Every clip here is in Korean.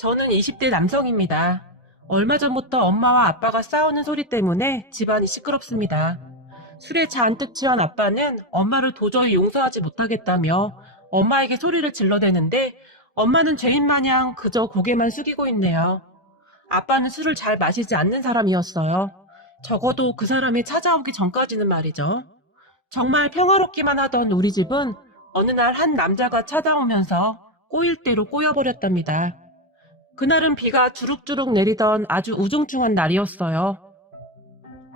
저는 20대 남성입니다. 얼마 전부터 엄마와 아빠가 싸우는 소리 때문에 집안이 시끄럽습니다. 술에 잔뜩 취한 아빠는 엄마를 도저히 용서하지 못하겠다며 엄마에게 소리를 질러대는데 엄마는 죄인 마냥 그저 고개만 숙이고 있네요. 아빠는 술을 잘 마시지 않는 사람이었어요. 적어도 그 사람이 찾아오기 전까지는 말이죠. 정말 평화롭기만 하던 우리 집은 어느 날 한 남자가 찾아오면서 꼬일 대로 꼬여버렸답니다. 그날은 비가 주룩주룩 내리던 아주 우중충한 날이었어요.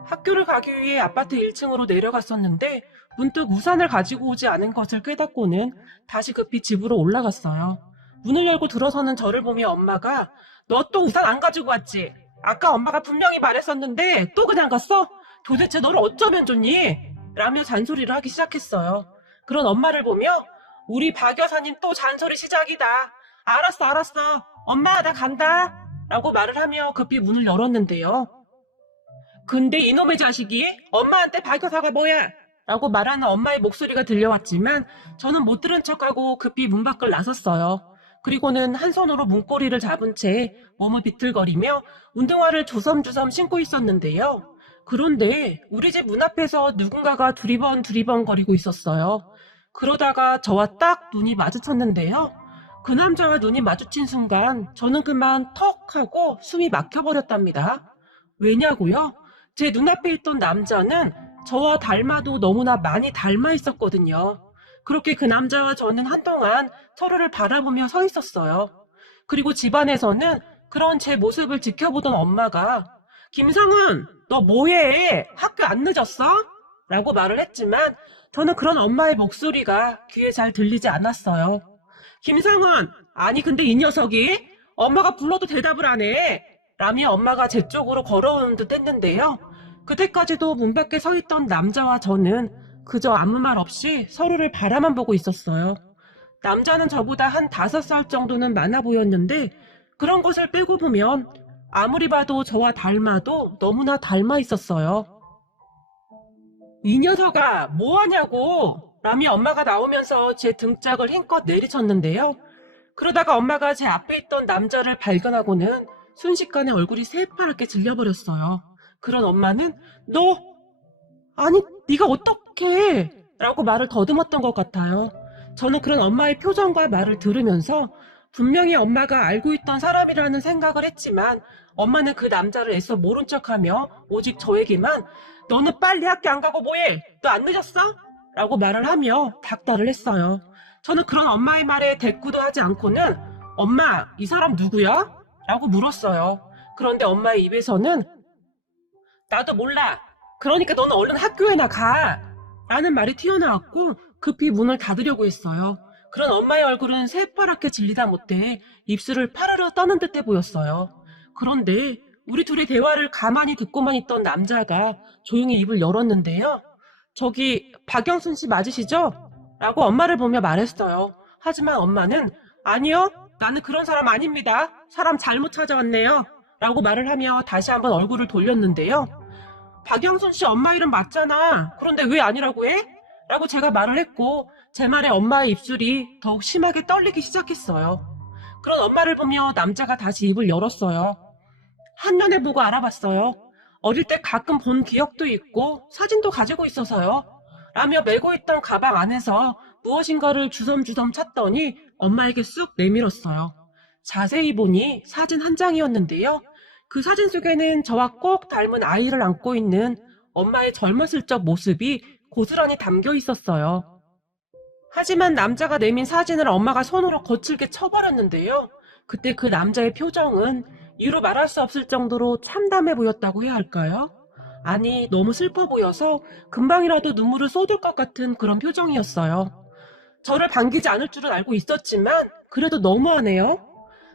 학교를 가기 위해 아파트 1층으로 내려갔었는데 문득 우산을 가지고 오지 않은 것을 깨닫고는 다시 급히 집으로 올라갔어요. 문을 열고 들어서는 저를 보며 엄마가 "너 또 우산 안 가지고 왔지? 아까 엄마가 분명히 말했었는데 또 그냥 갔어? 도대체 너를 어쩌면 좋니?" 라며 잔소리를 하기 시작했어요. 그런 엄마를 보며 "우리 박 여사님 또 잔소리 시작이다. 알았어. 엄마 나 간다." 라고 말을 하며 급히 문을 열었는데요. 근데 이놈의 자식이 엄마한테 박 여사가 뭐야? 라고 말하는 엄마의 목소리가 들려왔지만 저는 못 들은 척하고 급히 문 밖을 나섰어요. 그리고는 한 손으로 문고리를 잡은 채 몸을 비틀거리며 운동화를 조섬조섬 신고 있었는데요. 그런데 우리 집 문 앞에서 누군가가 두리번 거리고 있었어요. 그러다가 저와 딱 눈이 마주쳤는데요. 그 남자와 눈이 마주친 순간 저는 그만 턱 하고 숨이 막혀버렸답니다. 왜냐고요? 제 눈앞에 있던 남자는 저와 닮아도 너무나 많이 닮아 있었거든요. 그렇게 그 남자와 저는 한동안 서로를 바라보며 서 있었어요. 그리고 집안에서는 그런 제 모습을 지켜보던 엄마가 "김성은, 너 뭐해? 학교 안 늦었어?" 라고 말을 했지만 저는 그런 엄마의 목소리가 귀에 잘 들리지 않았어요. "김성은, 아니 근데 이 녀석이 엄마가 불러도 대답을 안 해." 라며 엄마가 제 쪽으로 걸어오는 듯 했는데요. 그때까지도 문 밖에 서 있던 남자와 저는 그저 아무 말 없이 서로를 바라만 보고 있었어요. 남자는 저보다 한 5살 정도는 많아 보였는데 그런 것을 빼고 보면 아무리 봐도 저와 닮아도 너무나 닮아 있었어요. "이 녀석아 뭐하냐고" 라며 엄마가 나오면서 제 등짝을 힘껏 내리쳤는데요. 그러다가 엄마가 제 앞에 있던 남자를 발견하고는 순식간에 얼굴이 새파랗게 질려버렸어요. 그런 엄마는 "너, 아니 네가 어떻게" 라고 말을 더듬었던 것 같아요. 저는 그런 엄마의 표정과 말을 들으면서 분명히 엄마가 알고 있던 사람이라는 생각을 했지만 엄마는 그 남자를 애써 모른 척하며 오직 저에게만 "너는 빨리 학교 안 가고 뭐해? 너 안 늦었어?" 라고 말을 하며 닥달을 했어요. 저는 그런 엄마의 말에 대꾸도 하지 않고는 "엄마, 이 사람 누구야?" 라고 물었어요. 그런데 엄마의 입에서는 "나도 몰라. 그러니까 너는 얼른 학교에나 가." 라는 말이 튀어나왔고 급히 문을 닫으려고 했어요. 그런 엄마의 얼굴은 새파랗게 질리다 못해 입술을 파르르 떠는 듯해 보였어요. 그런데 우리 둘의 대화를 가만히 듣고만 있던 남자가 조용히 입을 열었는데요. "저기 박영순 씨 맞으시죠?" 라고 엄마를 보며 말했어요. 하지만 엄마는 "아니요, 나는 그런 사람 아닙니다. 사람 잘못 찾아왔네요." 라고 말을 하며 다시 한번 얼굴을 돌렸는데요. "박영순 씨 엄마 이름 맞잖아. 그런데 왜 아니라고 해?" 라고 제가 말을 했고 제 말에 엄마의 입술이 더욱 심하게 떨리기 시작했어요. 그런 엄마를 보며 남자가 다시 입을 열었어요. "한눈에 보고 알아봤어요. 어릴 때 가끔 본 기억도 있고 사진도 가지고 있어서요." 라며 메고 있던 가방 안에서 무엇인가를 주섬주섬 찾더니 엄마에게 쑥 내밀었어요. 자세히 보니 사진 한 장이었는데요. 그 사진 속에는 저와 꼭 닮은 아이를 안고 있는 엄마의 젊었을 적 모습이 고스란히 담겨 있었어요. 하지만 남자가 내민 사진을 엄마가 손으로 거칠게 쳐버렸는데요. 그때 그 남자의 표정은 이루 말할 수 없을 정도로 참담해 보였다고 해야 할까요? 아니, 너무 슬퍼 보여서 금방이라도 눈물을 쏟을 것 같은 그런 표정이었어요. 저를 반기지 않을 줄은 알고 있었지만 그래도 너무하네요.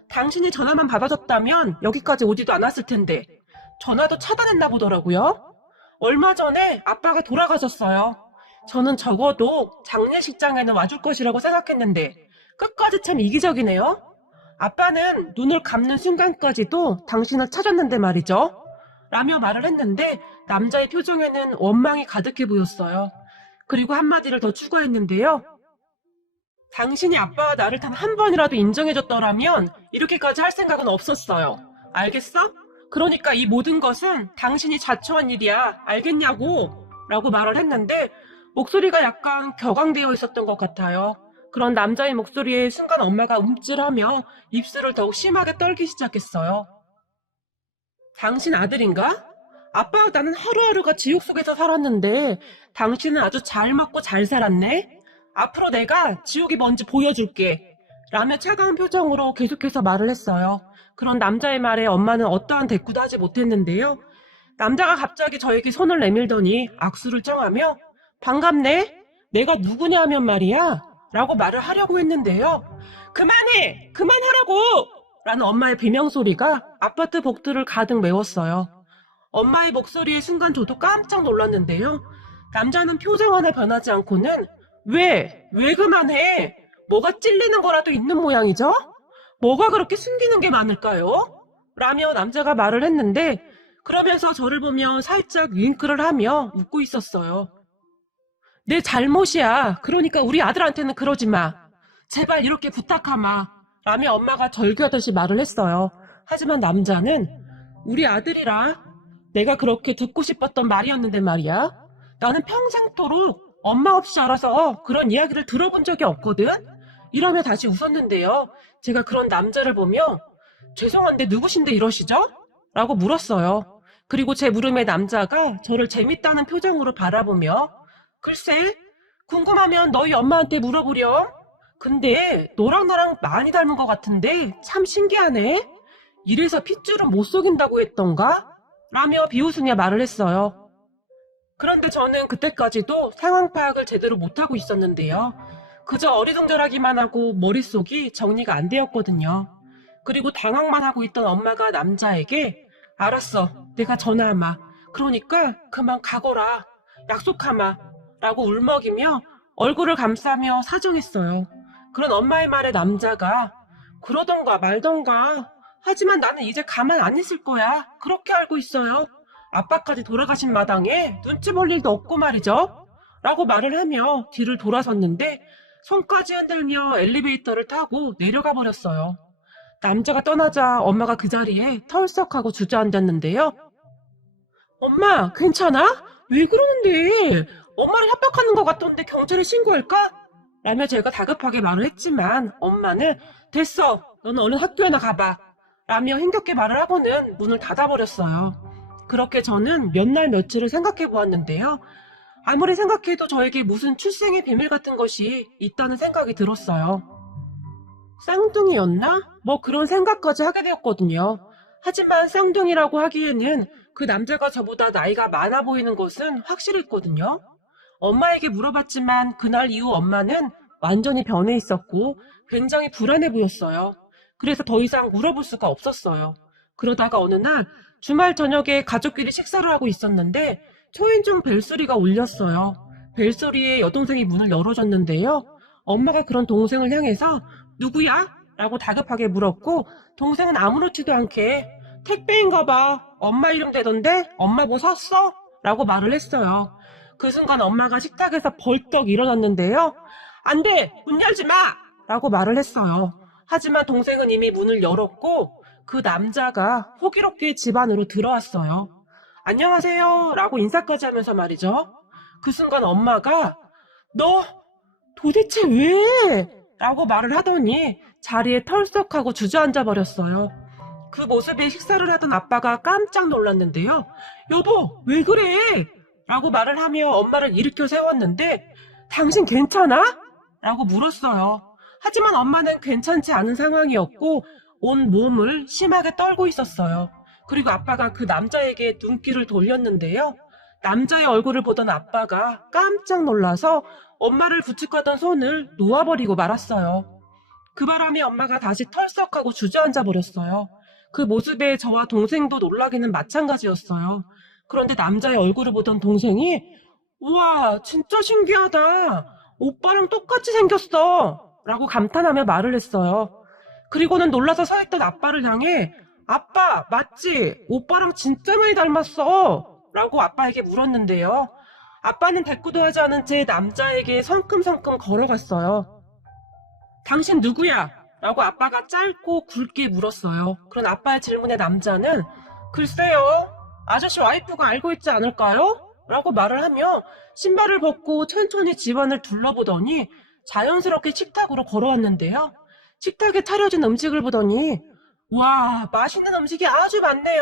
당신이 전화만 받아줬다면 여기까지 오지도 않았을 텐데 전화도 차단했나 보더라고요. 얼마 전에 아빠가 돌아가셨어요. 저는 적어도 장례식장에는 와줄 것이라고 생각했는데 끝까지 참 이기적이네요. 아빠는 눈을 감는 순간까지도 당신을 찾았는데 말이죠. 라며 말을 했는데 남자의 표정에는 원망이 가득해 보였어요. 그리고 한마디를 더 추가했는데요. 당신이 아빠가 나를 단 한 번이라도 인정해줬더라면 이렇게까지 할 생각은 없었어요. 알겠어? 그러니까 이 모든 것은 당신이 자초한 일이야. 알겠냐고? 라고 말을 했는데 목소리가 약간 격앙되어 있었던 것 같아요. 그런 남자의 목소리에 순간 엄마가 움찔하며 입술을 더욱 심하게 떨기 시작했어요. 당신 아들인가? 아빠와 나는 하루하루가 지옥 속에서 살았는데 당신은 아주 잘 먹고 잘 살았네? 앞으로 내가 지옥이 뭔지 보여줄게. 라며 차가운 표정으로 계속해서 말을 했어요. 그런 남자의 말에 엄마는 어떠한 대꾸도 하지 못했는데요. 남자가 갑자기 저에게 손을 내밀더니 악수를 청하며 반갑네? 내가 누구냐 하면 말이야 라고 말을 하려고 했는데요. 그만해! 그만하라고! 라는 엄마의 비명소리가 아파트 복도를 가득 메웠어요. 엄마의 목소리에 순간 저도 깜짝 놀랐는데요. 남자는 표정 하나 변하지 않고는 왜 그만해? 뭐가 찔리는 거라도 있는 모양이죠? 뭐가 그렇게 숨기는 게 많을까요? 라며 남자가 말을 했는데 그러면서 저를 보며 살짝 윙크를 하며 웃고 있었어요. 내 잘못이야. 그러니까 우리 아들한테는 그러지 마. 제발 이렇게 부탁하마. 라며 엄마가 절규하듯이 말을 했어요. 하지만 남자는 우리 아들이라 내가 그렇게 듣고 싶었던 말이었는데 말이야. 나는 평생토록 엄마 없이 알아서 그런 이야기를 들어본 적이 없거든. 이러며 다시 웃었는데요. 제가 그런 남자를 보며 죄송한데 누구신데 이러시죠? 라고 물었어요. 그리고 제 물음에 남자가 저를 재밌다는 표정으로 바라보며 글쎄, 궁금하면 너희 엄마한테 물어보렴. 근데 너랑 나랑 많이 닮은 것 같은데 참 신기하네. 이래서 핏줄은 못 속인다고 했던가? 라며 비웃으며 말을 했어요. 그런데 저는 그때까지도 상황 파악을 제대로 못하고 있었는데요. 그저 어리둥절하기만 하고 머릿속이 정리가 안 되었거든요. 그리고 당황만 하고 있던 엄마가 남자에게 알았어, 내가 전화하마. 그러니까 그만 가거라. 약속하마. 라고 울먹이며 얼굴을 감싸며 사정했어요. 그런 엄마의 말에 남자가 그러던가 말던가 하지만 나는 이제 가만 안 있을 거야. 그렇게 알고 있어요. 아빠까지 돌아가신 마당에 눈치 볼 일도 없고 말이죠. 라고 말을 하며 뒤를 돌아섰는데 손까지 흔들며 엘리베이터를 타고 내려가 버렸어요. 남자가 떠나자 엄마가 그 자리에 털썩하고 주저앉았는데요. 엄마, 괜찮아? 왜 그러는데? 엄마를 협박하는 것 같던데 경찰에 신고할까? 라며 제가 다급하게 말을 했지만 엄마는 됐어, 너는 얼른 학교에나 가봐. 라며 힘겹게 말을 하고는 문을 닫아버렸어요. 그렇게 저는 몇 날 며칠을 생각해 보았는데요. 아무리 생각해도 저에게 무슨 출생의 비밀 같은 것이 있다는 생각이 들었어요. 쌍둥이였나? 뭐 그런 생각까지 하게 되었거든요. 하지만 쌍둥이라고 하기에는 그 남자가 저보다 나이가 많아 보이는 것은 확실했거든요. 엄마에게 물어봤지만 그날 이후 엄마는 완전히 변해 있었고 굉장히 불안해 보였어요. 그래서 더 이상 물어볼 수가 없었어요. 그러다가 어느 날 주말 저녁에 가족끼리 식사를 하고 있었는데 초인종 벨소리가 울렸어요. 벨소리에 여동생이 문을 열어줬는데요. 엄마가 그런 동생을 향해서 누구야? 라고 다급하게 물었고 동생은 아무렇지도 않게 택배인가 봐. 엄마 이름 대던데 엄마 뭐 샀어? 라고 말을 했어요. 그 순간 엄마가 식탁에서 벌떡 일어났는데요. 안 돼! 문 열지 마! 라고 말을 했어요. 하지만 동생은 이미 문을 열었고 그 남자가 호기롭게 집 안으로 들어왔어요. 안녕하세요 라고 인사까지 하면서 말이죠. 그 순간 엄마가 너 도대체 왜? 라고 말을 하더니 자리에 털썩하고 주저앉아 버렸어요. 그 모습에 식사를 하던 아빠가 깜짝 놀랐는데요. 여보, 왜 그래? 라고 말을 하며 엄마를 일으켜 세웠는데 당신 괜찮아? 라고 물었어요. 하지만 엄마는 괜찮지 않은 상황이었고 온 몸을 심하게 떨고 있었어요. 그리고 아빠가 그 남자에게 눈길을 돌렸는데요. 남자의 얼굴을 보던 아빠가 깜짝 놀라서 엄마를 부축하던 손을 놓아버리고 말았어요. 그 바람에 엄마가 다시 털썩하고 주저앉아 버렸어요. 그 모습에 저와 동생도 놀라기는 마찬가지였어요. 그런데 남자의 얼굴을 보던 동생이 우와, 진짜 신기하다. 오빠랑 똑같이 생겼어. 라고 감탄하며 말을 했어요. 그리고는 놀라서 서 있던 아빠를 향해 아빠, 맞지? 오빠랑 진짜 많이 닮았어. 라고 아빠에게 물었는데요. 아빠는 대꾸도 하지 않은 채 남자에게 성큼성큼 걸어갔어요. 당신 누구야? 라고 아빠가 짧고 굵게 물었어요. 그런 아빠의 질문에 남자는 글쎄요, 아저씨 와이프가 알고 있지 않을까요? 라고 말을 하며 신발을 벗고 천천히 집안을 둘러보더니 자연스럽게 식탁으로 걸어왔는데요. 식탁에 차려진 음식을 보더니 와, 맛있는 음식이 아주 많네요.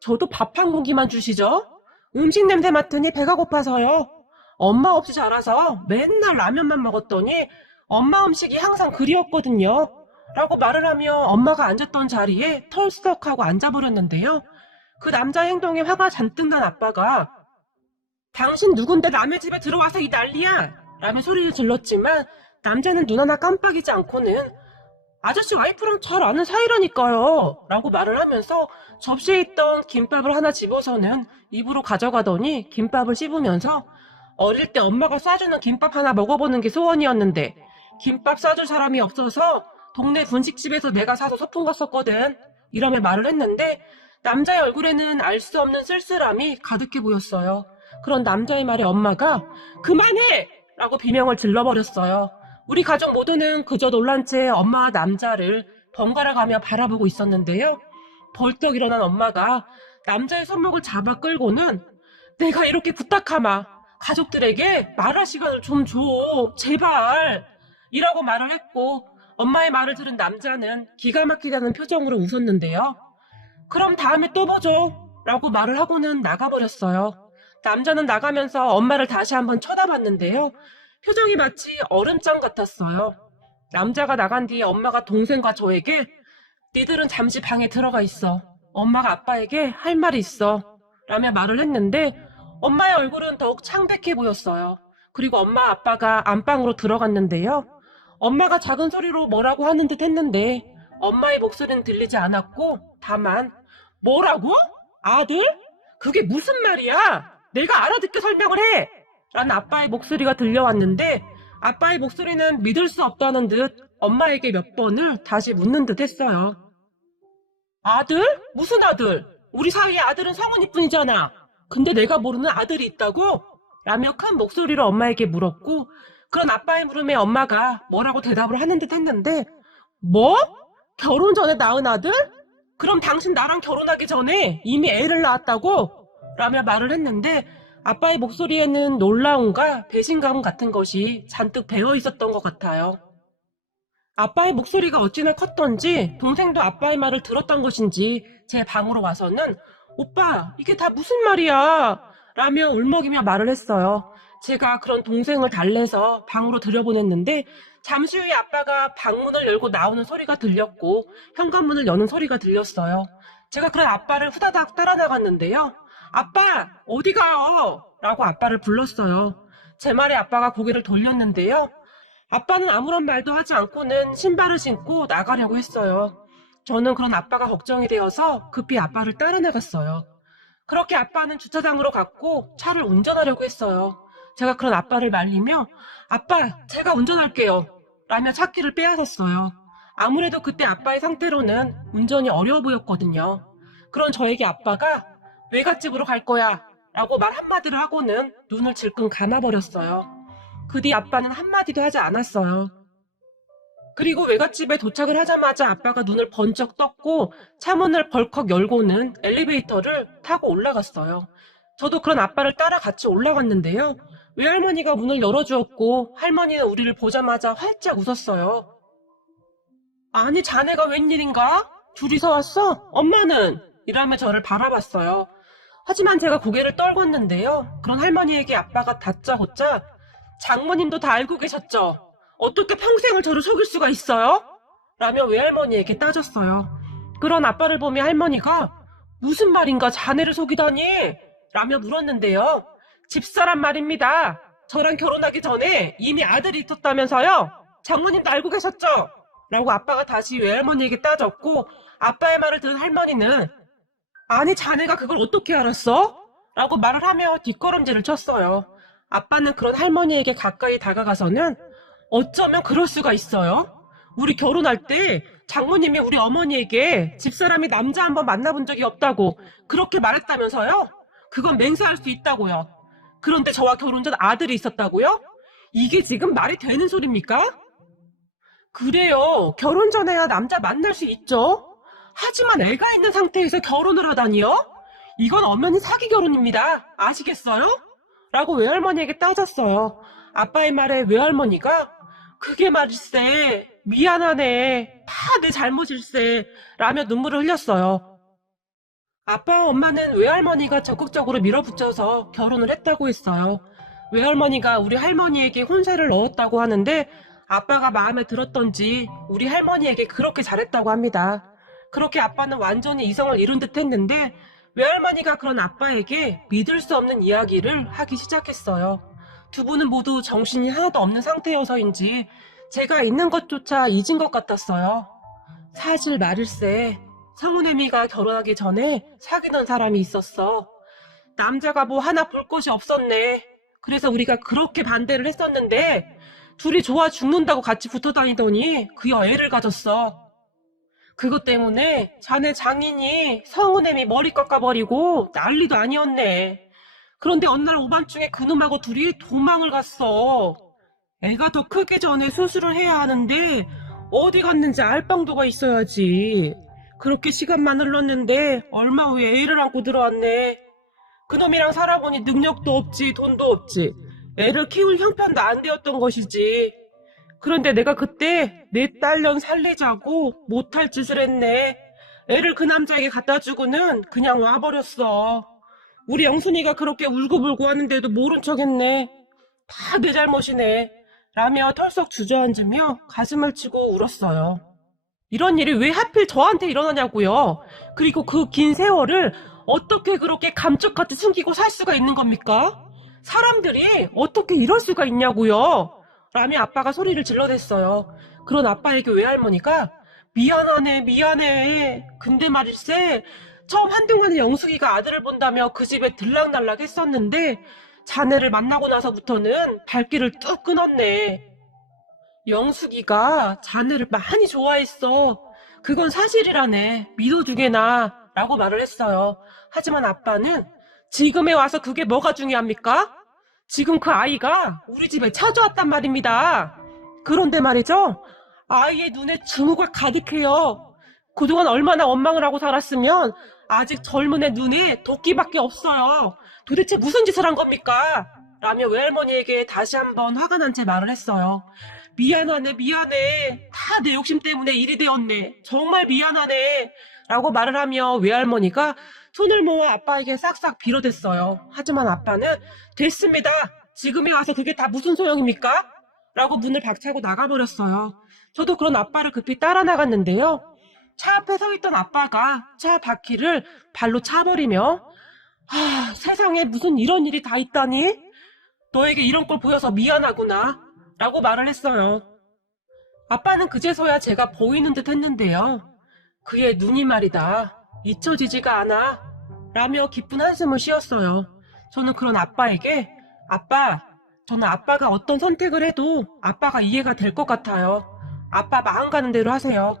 저도 밥 한 공기만 주시죠. 음식 냄새 맡으니 배가 고파서요. 엄마 없이 자라서 맨날 라면만 먹었더니 엄마 음식이 항상 그리웠거든요. 라고 말을 하며 엄마가 앉았던 자리에 털썩하고 앉아버렸는데요. 그 남자의 행동에 화가 잔뜩 난 아빠가 당신 누군데 남의 집에 들어와서 이 난리야! 라며 소리를 질렀지만 남자는 눈 하나 깜빡이지 않고는 아저씨 와이프랑 잘 아는 사이라니까요. 라고 말을 하면서 접시에 있던 김밥을 하나 집어서는 입으로 가져가더니 김밥을 씹으면서 어릴 때 엄마가 싸주는 김밥 하나 먹어보는 게 소원이었는데 김밥 싸줄 사람이 없어서 동네 분식집에서 내가 사서 소풍 갔었거든. 이러며 말을 했는데 남자의 얼굴에는 알 수 없는 쓸쓸함이 가득해 보였어요. 그런 남자의 말에 엄마가 그만해! 라고 비명을 질러버렸어요. 우리 가족 모두는 그저 놀란 채 엄마와 남자를 번갈아 가며 바라보고 있었는데요. 벌떡 일어난 엄마가 남자의 손목을 잡아 끌고는 내가 이렇게 부탁하마. 가족들에게 말할 시간을 좀 줘. 제발. 이라고 말을 했고 엄마의 말을 들은 남자는 기가 막히다는 표정으로 웃었는데요. 그럼 다음에 또 보죠. 라고 말을 하고는 나가버렸어요. 남자는 나가면서 엄마를 다시 한번 쳐다봤는데요. 표정이 마치 얼음장 같았어요. 남자가 나간 뒤에 엄마가 동생과 저에게 니들은 잠시 방에 들어가 있어. 엄마가 아빠에게 할 말이 있어. 라며 말을 했는데 엄마의 얼굴은 더욱 창백해 보였어요. 그리고 엄마 아빠가 안방으로 들어갔는데요. 엄마가 작은 소리로 뭐라고 하는 듯 했는데 엄마의 목소리는 들리지 않았고 다만 뭐라고? 아들? 그게 무슨 말이야? 내가 알아듣게 설명을 해! 라는 아빠의 목소리가 들려왔는데 아빠의 목소리는 믿을 수 없다는 듯 엄마에게 몇 번을 다시 묻는 듯 했어요. 아들? 무슨 아들? 우리 사이에 아들은 성훈이뿐이잖아. 근데 내가 모르는 아들이 있다고? 라며 큰 목소리로 엄마에게 물었고 그런 아빠의 물음에 엄마가 뭐라고 대답을 하는 듯 했는데 뭐? 결혼 전에 낳은 아들? 그럼 당신 나랑 결혼하기 전에 이미 애를 낳았다고? 라며 말을 했는데 아빠의 목소리에는 놀라움과 배신감 같은 것이 잔뜩 배어 있었던 것 같아요. 아빠의 목소리가 어찌나 컸던지 동생도 아빠의 말을 들었던 것인지 제 방으로 와서는 오빠 이게 다 무슨 말이야? 라며 울먹이며 말을 했어요. 제가 그런 동생을 달래서 방으로 들여보냈는데 잠시 후에 아빠가 방문을 열고 나오는 소리가 들렸고 현관문을 여는 소리가 들렸어요. 제가 그런 아빠를 후다닥 따라 나갔는데요. 아빠 어디 가요? 라고 아빠를 불렀어요. 제 말에 아빠가 고개를 돌렸는데요. 아빠는 아무런 말도 하지 않고는 신발을 신고 나가려고 했어요. 저는 그런 아빠가 걱정이 되어서 급히 아빠를 따라 나갔어요. 그렇게 아빠는 주차장으로 갔고 차를 운전하려고 했어요. 제가 그런 아빠를 말리며 아빠 제가 운전할게요 라며 차키를 빼앗았어요. 아무래도 그때 아빠의 상태로는 운전이 어려워 보였거든요. 그런 저에게 아빠가 외갓집으로 갈 거야 라고 말 한마디를 하고는 눈을 질끈 감아버렸어요. 그 뒤 아빠는 한마디도 하지 않았어요. 그리고 외갓집에 도착을 하자마자 아빠가 눈을 번쩍 떴고 차문을 벌컥 열고는 엘리베이터를 타고 올라갔어요. 저도 그런 아빠를 따라 같이 올라갔는데요. 외할머니가 문을 열어주었고 할머니는 우리를 보자마자 활짝 웃었어요. 아니 자네가 웬일인가? 둘이서 왔어? 엄마는? 이라며 저를 바라봤어요. 하지만 제가 고개를 떨궜는데요. 그런 할머니에게 아빠가 다짜고짜 장모님도 다 알고 계셨죠? 어떻게 평생을 저를 속일 수가 있어요? 라며 외할머니에게 따졌어요. 그런 아빠를 보며 할머니가 무슨 말인가 자네를 속이다니? 라며 물었는데요. 집사란 말입니다. 저랑 결혼하기 전에 이미 아들이 있었다면서요? 장모님도 알고 계셨죠? 라고 아빠가 다시 외할머니에게 따졌고 아빠의 말을 들은 할머니는 아니 자네가 그걸 어떻게 알았어? 라고 말을 하며 뒷걸음질을 쳤어요. 아빠는 그런 할머니에게 가까이 다가가서는 어쩌면 그럴 수가 있어요? 우리 결혼할 때 장모님이 우리 어머니에게 집사람이 남자 한번 만나본 적이 없다고 그렇게 말했다면서요? 그건 맹세할 수 있다고요. 그런데 저와 결혼 전 아들이 있었다고요? 이게 지금 말이 되는 소리입니까? 그래요. 결혼 전에야 남자 만날 수 있죠. 하지만 애가 있는 상태에서 결혼을 하다니요? 이건 엄연히 사기 결혼입니다. 아시겠어요? 라고 외할머니에게 따졌어요. 아빠의 말에 외할머니가 그게 말일세. 미안하네. 다 내 잘못일세. 라며 눈물을 흘렸어요. 아빠와 엄마는 외할머니가 적극적으로 밀어붙여서 결혼을 했다고 했어요. 외할머니가 우리 할머니에게 혼세를 넣었다고 하는데 아빠가 마음에 들었던지 우리 할머니에게 그렇게 잘했다고 합니다. 그렇게 아빠는 완전히 이성을 잃은 듯 했는데 외할머니가 그런 아빠에게 믿을 수 없는 이야기를 하기 시작했어요. 두 분은 모두 정신이 하나도 없는 상태여서인지 제가 있는 것조차 잊은 것 같았어요. 사실 말일세. 성우내미가 결혼하기 전에 사귀던 사람이 있었어. 남자가 뭐 하나 볼 것이 없었네. 그래서 우리가 그렇게 반대를 했었는데 둘이 좋아 죽는다고 같이 붙어 다니더니 그여 애를 가졌어. 그것 때문에 자네 장인이 성우내미 머리 깎아버리고 난리도 아니었네. 그런데 어느 날 오밤중에 그놈하고 둘이 도망을 갔어. 애가 더 크기 전에 수술을 해야 하는데 어디 갔는지 알 방도가 있어야지. 그렇게 시간만 흘렀는데 얼마 후에 애를 안고 들어왔네. 그놈이랑 살아보니 능력도 없지 돈도 없지. 애를 키울 형편도 안 되었던 것이지. 그런데 내가 그때 내 딸년 살리자고 못할 짓을 했네. 애를 그 남자에게 갖다 주고는 그냥 와버렸어. 우리 영순이가 그렇게 울고불고 하는데도 모른 척 했네. 다 내 잘못이네. 라며 털썩 주저앉으며 가슴을 치고 울었어요. 이런 일이 왜 하필 저한테 일어나냐고요. 그리고 그 긴 세월을 어떻게 그렇게 감쪽같이 숨기고 살 수가 있는 겁니까? 사람들이 어떻게 이럴 수가 있냐고요. 라며 아빠가 소리를 질러댔어요. 그런 아빠에게 외할머니가 미안하네 미안해. 근데 말일세 처음 한동안에 영숙이가 아들을 본다며 그 집에 들락날락 했었는데 자네를 만나고 나서부터는 발길을 뚝 끊었네. 영숙이가 자네를 많이 좋아했어. 그건 사실이라네. 믿어주게나. 라고 말을 했어요. 하지만 아빠는 지금에 와서 그게 뭐가 중요합니까? 지금 그 아이가 우리 집에 찾아왔단 말입니다. 그런데 말이죠. 아이의 눈에 증오가 가득해요. 그동안 얼마나 원망을 하고 살았으면 아직 젊은 애 눈에 도끼밖에 없어요. 도대체 무슨 짓을 한 겁니까? 라며 외할머니에게 다시 한번 화가 난 채 말을 했어요. 미안하네 미안해. 다 내 욕심 때문에 일이 되었네. 정말 미안하네. 라고 말을 하며 외할머니가 손을 모아 아빠에게 싹싹 빌어댔어요. 하지만 아빠는 됐습니다. 지금에 와서 그게 다 무슨 소용입니까? 라고 문을 박차고 나가버렸어요. 저도 그런 아빠를 급히 따라 나갔는데요. 차 앞에 서 있던 아빠가 차 바퀴를 발로 차버리며 세상에 무슨 이런 일이 다 있다니? 너에게 이런 걸 보여서 미안하구나. 라고 말을 했어요. 아빠는 그제서야 제가 보이는 듯 했는데요. 그의 눈이 말이다. 잊혀지지가 않아. 라며 깊은 한숨을 쉬었어요. 저는 그런 아빠에게 아빠, 저는 아빠가 어떤 선택을 해도 아빠가 이해가 될 것 같아요. 아빠 마음 가는 대로 하세요.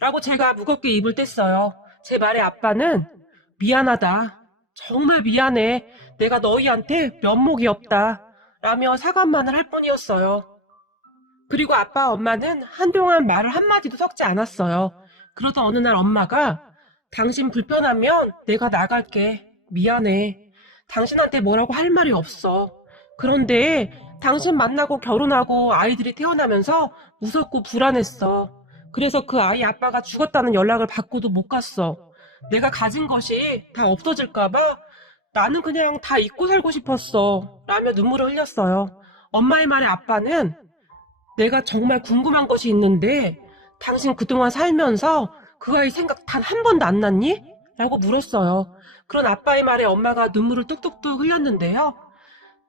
라고 제가 무겁게 입을 뗐어요. 제 말에 아빠는 미안하다. 정말 미안해. 내가 너희한테 면목이 없다. 라며 사과만을 할 뿐이었어요. 그리고 아빠 엄마는 한동안 말을 한마디도 섞지 않았어요. 그러다 어느 날 엄마가 당신 불편하면 내가 나갈게. 미안해. 당신한테 뭐라고 할 말이 없어. 그런데 당신 만나고 결혼하고 아이들이 태어나면서 무섭고 불안했어. 그래서 그 아이 아빠가 죽었다는 연락을 받고도 못 갔어. 내가 가진 것이 다 없어질까봐 나는 그냥 다 잊고 살고 싶었어. 라며 눈물을 흘렸어요. 엄마의 말에 아빠는 내가 정말 궁금한 것이 있는데 당신 그동안 살면서 그 아이 생각 단 한 번도 안 났니? 라고 물었어요. 그런 아빠의 말에 엄마가 눈물을 뚝뚝뚝 흘렸는데요.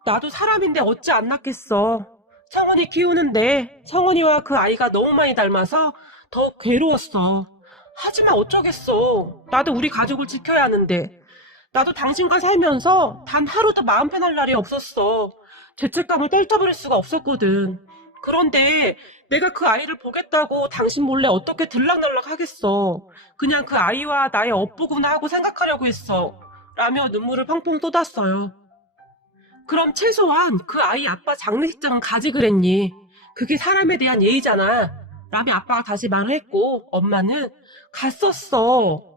나도 사람인데 어찌 안 낳겠어. 성원이 키우는데 성원이와 그 아이가 너무 많이 닮아서 더욱 괴로웠어. 하지만 어쩌겠어. 나도 우리 가족을 지켜야 하는데. 나도 당신과 살면서 단 하루도 마음 편할 날이 없었어. 죄책감을 떨쳐버릴 수가 없었거든. 그런데 내가 그 아이를 보겠다고 당신 몰래 어떻게 들락날락 하겠어. 그냥 그 아이와 나의 업보구나 하고 생각하려고 했어. 라며 눈물을 펑펑 쏟았어요. 그럼 최소한 그 아이 아빠 장례식장은 가지 그랬니? 그게 사람에 대한 예의잖아. 라며 아빠가 다시 말을 했고, 엄마는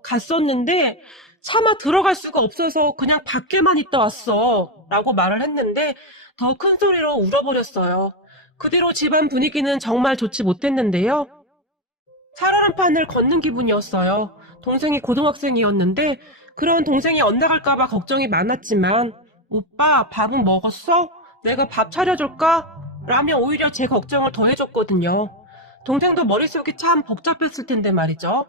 갔었는데 차마 들어갈 수가 없어서 그냥 밖에만 있다 왔어. 라고 말을 했는데 더 큰 소리로 울어버렸어요. 그대로 집안 분위기는 정말 좋지 못했는데요. 살얼음판을 걷는 기분이었어요. 동생이 고등학생이었는데 그런 동생이 엇나갈까봐 걱정이 많았지만 오빠 밥은 먹었어? 내가 밥 차려줄까? 라며 오히려 제 걱정을 더해줬거든요. 동생도 머릿속이 참 복잡했을 텐데 말이죠.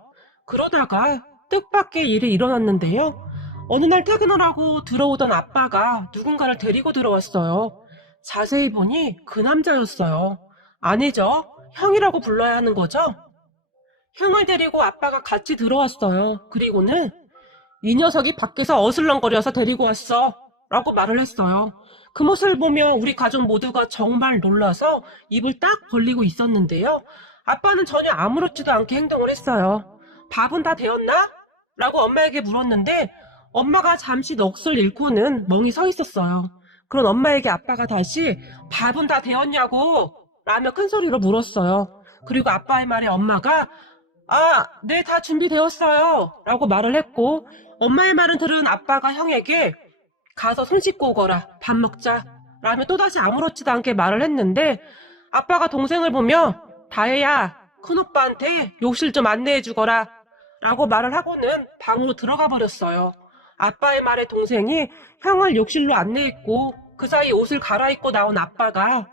그러다가 뜻밖의 일이 일어났는데요. 어느 날 퇴근을 하고 들어오던 아빠가 누군가를 데리고 들어왔어요. 자세히 보니 그 남자였어요. 아니죠. 형이라고 불러야 하는 거죠? 형을 데리고 아빠가 같이 들어왔어요. 그리고는 이 녀석이 밖에서 어슬렁거려서 데리고 왔어. 라고 말을 했어요. 그 모습을 보며 우리 가족 모두가 정말 놀라서 입을 딱 벌리고 있었는데요. 아빠는 전혀 아무렇지도 않게 행동을 했어요. 밥은 다 되었나? 라고 엄마에게 물었는데 엄마가 잠시 넋을 잃고는 멍이 서 있었어요. 그런 엄마에게 아빠가 다시 밥은 다 되었냐고 라며 큰 소리로 물었어요. 그리고 아빠의 말에 엄마가 네, 다 준비되었어요. 라고 말을 했고 엄마의 말은 들은 아빠가 형에게 가서 손 씻고 오거라. 밥 먹자. 라며 또다시 아무렇지도 않게 말을 했는데 아빠가 동생을 보며 다혜야, 큰오빠한테 욕실 좀 안내해 주거라. 라고 말을 하고는 방으로 들어가 버렸어요. 아빠의 말에 동생이 형을 욕실로 안내했고 그 사이 옷을 갈아입고 나온 아빠가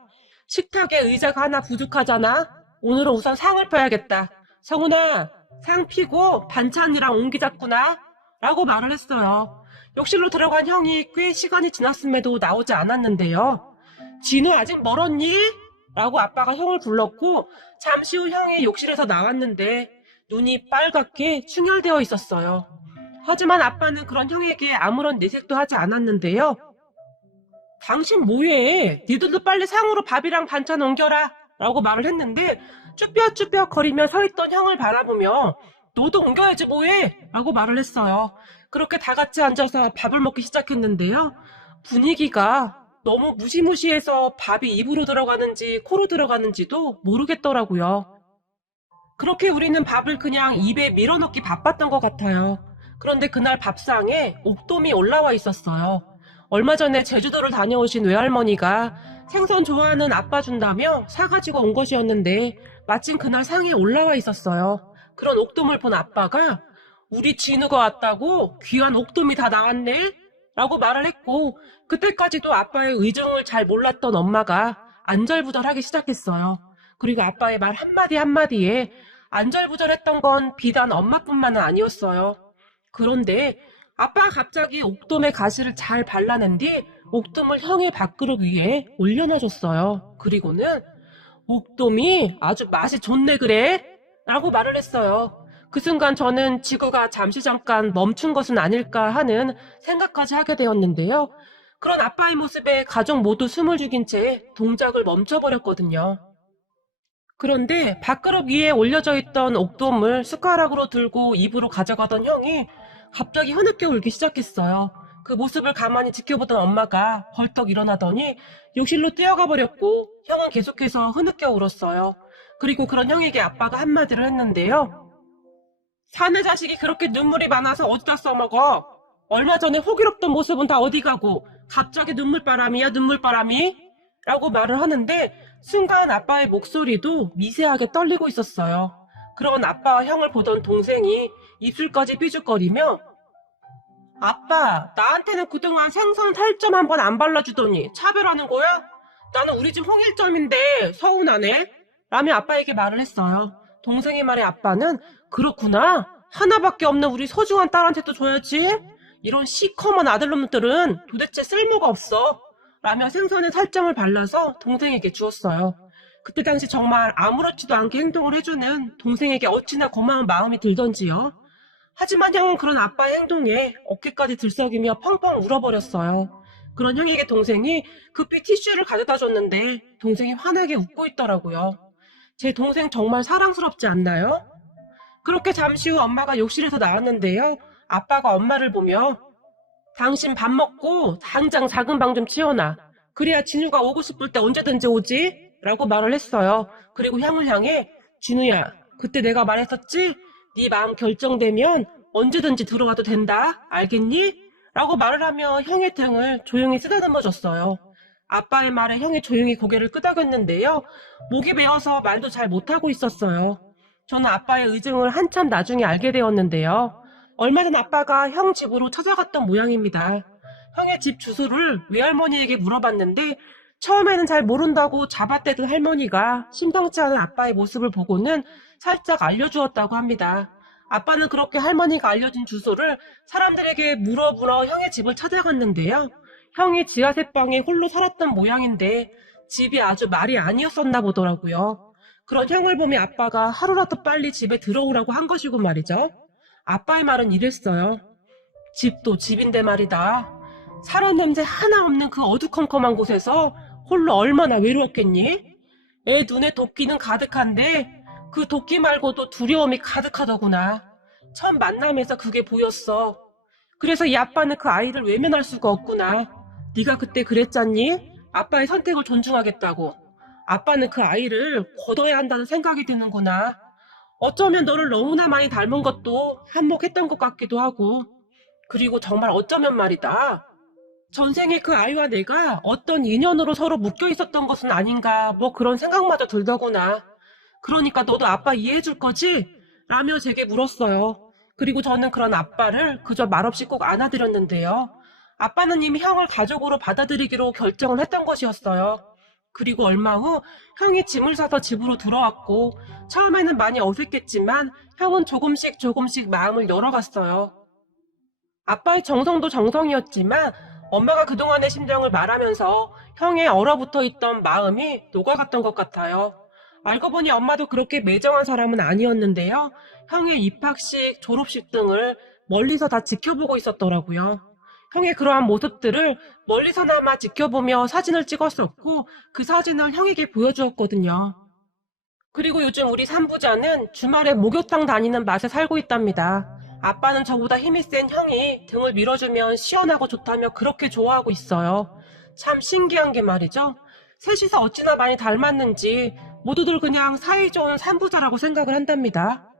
식탁에 의자가 하나 부족하잖아. 오늘은 우선 상을 펴야겠다. 성훈아, 상 피고 반찬이랑 옮기자꾸나. 라고 말을 했어요. 욕실로 들어간 형이 꽤 시간이 지났음에도 나오지 않았는데요. 진우 아직 멀었니? 라고 아빠가 형을 불렀고 잠시 후 형이 욕실에서 나왔는데 눈이 빨갛게 충혈되어 있었어요. 하지만 아빠는 그런 형에게 아무런 내색도 하지 않았는데요. 당신 뭐해? 니들도 빨리 상으로 밥이랑 반찬 옮겨라. 라고 말을 했는데 쭈뼛쭈뼛 거리며 서있던 형을 바라보며 너도 옮겨야지 뭐해? 라고 말을 했어요. 그렇게 다 같이 앉아서 밥을 먹기 시작했는데요. 분위기가 너무 무시무시해서 밥이 입으로 들어가는지 코로 들어가는지도 모르겠더라고요. 그렇게 우리는 밥을 그냥 입에 밀어넣기 바빴던 것 같아요. 그런데 그날 밥상에 옥돔이 올라와 있었어요. 얼마 전에 제주도를 다녀오신 외할머니가 생선 좋아하는 아빠 준다며 사가지고 온 것이었는데 마침 그날 상에 올라와 있었어요. 그런 옥돔을 본 아빠가 우리 진우가 왔다고 귀한 옥돔이 다 나왔네? 라고 말을 했고 그때까지도 아빠의 의중을 잘 몰랐던 엄마가 안절부절하기 시작했어요. 그리고 아빠의 말 한마디 한마디에 안절부절했던 건 비단 엄마뿐만은 아니었어요. 그런데 아빠가 갑자기 옥돔의 가시를 잘 발라낸 뒤 옥돔을 형의 밥그릇 위에 올려놔줬어요. 그리고는 옥돔이 아주 맛이 좋네 그래? 라고 말을 했어요. 그 순간 저는 지구가 잠시 잠깐 멈춘 것은 아닐까 하는 생각까지 하게 되었는데요. 그런 아빠의 모습에 가족 모두 숨을 죽인 채 동작을 멈춰버렸거든요. 그런데 밥그릇 위에 올려져 있던 옥돔을 숟가락으로 들고 입으로 가져가던 형이 갑자기 흐느껴 울기 시작했어요. 그 모습을 가만히 지켜보던 엄마가 벌떡 일어나더니 욕실로 뛰어가 버렸고 형은 계속해서 흐느껴 울었어요. 그리고 그런 형에게 아빠가 한마디를 했는데요. 사내 자식이 그렇게 눈물이 많아서 어디다 써먹어? 얼마 전에 호기롭던 모습은 다 어디 가고 갑자기 눈물바람이야 눈물바람이? 라고 말을 하는데 순간 아빠의 목소리도 미세하게 떨리고 있었어요. 그런 아빠와 형을 보던 동생이 입술까지 삐죽거리며 아빠, 나한테는 그동안 생선 살점 한 번 안 발라주더니 차별하는 거야? 나는 우리 집 홍일점인데 서운하네? 라며 아빠에게 말을 했어요. 동생의 말에 아빠는 그렇구나. 하나밖에 없는 우리 소중한 딸한테도 줘야지. 이런 시커먼 아들놈들은 도대체 쓸모가 없어. 라며 생선에 살점을 발라서 동생에게 주었어요. 그때 당시 정말 아무렇지도 않게 행동을 해주는 동생에게 어찌나 고마운 마음이 들던지요. 하지만 형은 그런 아빠의 행동에 어깨까지 들썩이며 펑펑 울어버렸어요. 그런 형에게 동생이 급히 티슈를 가져다 줬는데 동생이 환하게 웃고 있더라고요. 제 동생 정말 사랑스럽지 않나요? 그렇게 잠시 후 엄마가 욕실에서 나왔는데요. 아빠가 엄마를 보며 당신 밥 먹고 당장 작은 방 좀 치워놔. 그래야 진우가 오고 싶을 때 언제든지 오지? 라고 말을 했어요. 그리고 형을 향해 진우야, 그때 내가 말했었지? 네 마음 결정되면 언제든지 들어와도 된다. 알겠니? 라고 말을 하며 형의 등을 조용히 쓰다듬어 줬어요. 아빠의 말에 형이 조용히 고개를 끄덕였는데요. 목이 메어서 말도 잘 못하고 있었어요. 저는 아빠의 의중을 한참 나중에 알게 되었는데요. 얼마 전 아빠가 형 집으로 찾아갔던 모양입니다. 형의 집 주소를 외할머니에게 물어봤는데 처음에는 잘 모른다고 잡아떼던 할머니가 심상치 않은 아빠의 모습을 보고는 살짝 알려주었다고 합니다. 아빠는 그렇게 할머니가 알려준 주소를 사람들에게 물어보러 형의 집을 찾아갔는데요. 형이 지하세방에 홀로 살았던 모양인데 집이 아주 말이 아니었었나 보더라고요. 그런 형을 보며 아빠가 하루라도 빨리 집에 들어오라고 한 것이고 말이죠. 아빠의 말은 이랬어요. 집도 집인데 말이다. 사람 냄새 하나 없는 그 어두컴컴한 곳에서 홀로 얼마나 외로웠겠니? 애 눈에 도끼는 가득한데 그 도끼 말고도 두려움이 가득하더구나. 처음 만남에서 그게 보였어. 그래서 이 아빠는 그 아이를 외면할 수가 없구나. 네가 그때 그랬잖니? 아빠의 선택을 존중하겠다고. 아빠는 그 아이를 거둬야 한다는 생각이 드는구나. 어쩌면 너를 너무나 많이 닮은 것도 한몫했던 것 같기도 하고. 그리고 정말 어쩌면 말이다. 전생에 그 아이와 내가 어떤 인연으로 서로 묶여 있었던 것은 아닌가 뭐 그런 생각마저 들더구나. 그러니까 너도 아빠 이해해줄 거지? 라며 제게 물었어요. 그리고 저는 그런 아빠를 그저 말없이 꼭 안아드렸는데요. 아빠는 이미 형을 가족으로 받아들이기로 결정을 했던 것이었어요. 그리고 얼마 후 형이 짐을 싸서 집으로 들어왔고 처음에는 많이 어색했지만 형은 조금씩 마음을 열어갔어요. 아빠의 정성도 정성이었지만 엄마가 그동안의 심정을 말하면서 형의 얼어붙어 있던 마음이 녹아갔던 것 같아요. 알고 보니 엄마도 그렇게 매정한 사람은 아니었는데요. 형의 입학식, 졸업식 등을 멀리서 다 지켜보고 있었더라고요. 형의 그러한 모습들을 멀리서나마 지켜보며 사진을 찍었었고 그 사진을 형에게 보여주었거든요. 그리고 요즘 우리 삼부자는 주말에 목욕탕 다니는 맛에 살고 있답니다. 아빠는 저보다 힘이 센 형이 등을 밀어주면 시원하고 좋다며 그렇게 좋아하고 있어요. 참 신기한 게 말이죠. 셋이서 어찌나 많이 닮았는지 모두들 그냥 사이좋은 삼부자라고 생각을 한답니다.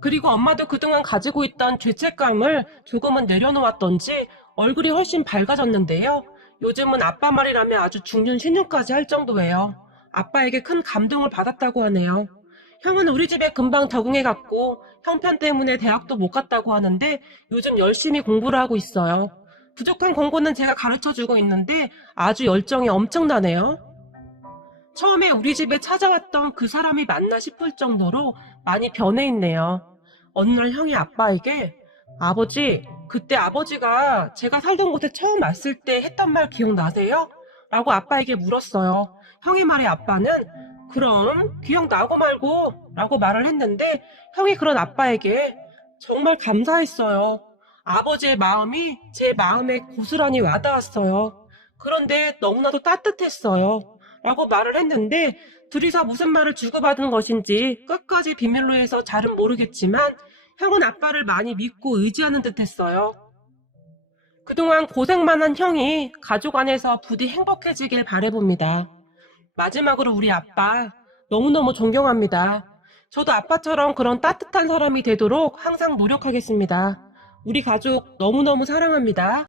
그리고 엄마도 그동안 가지고 있던 죄책감을 조금은 내려놓았던지 얼굴이 훨씬 밝아졌는데요. 요즘은 아빠 말이라며 아주 중륜 신용까지 할 정도예요. 아빠에게 큰 감동을 받았다고 하네요. 형은 우리 집에 금방 적응해갔고 형편 때문에 대학도 못 갔다고 하는데 요즘 열심히 공부를 하고 있어요. 부족한 공부는 제가 가르쳐주고 있는데 아주 열정이 엄청나네요. 처음에 우리 집에 찾아왔던 그 사람이 맞나 싶을 정도로 많이 변해 있네요. 어느 날 형이 아빠에게 아버지, 그때 아버지가 제가 살던 곳에 처음 왔을 때 했던 말 기억나세요? 라고 아빠에게 물었어요. 형의 말에 아빠는 그럼 기억나고 말고 라고 말을 했는데 형이 그런 아빠에게 정말 감사했어요. 아버지의 마음이 제 마음에 고스란히 와닿았어요. 그런데 너무나도 따뜻했어요. 라고 말을 했는데 둘이서 무슨 말을 주고받은 것인지 끝까지 비밀로 해서 잘은 모르겠지만 형은 아빠를 많이 믿고 의지하는 듯 했어요. 그동안 고생만 한 형이 가족 안에서 부디 행복해지길 바라봅니다. 마지막으로 우리 아빠 너무너무 존경합니다. 저도 아빠처럼 그런 따뜻한 사람이 되도록 항상 노력하겠습니다. 우리 가족 너무너무 사랑합니다.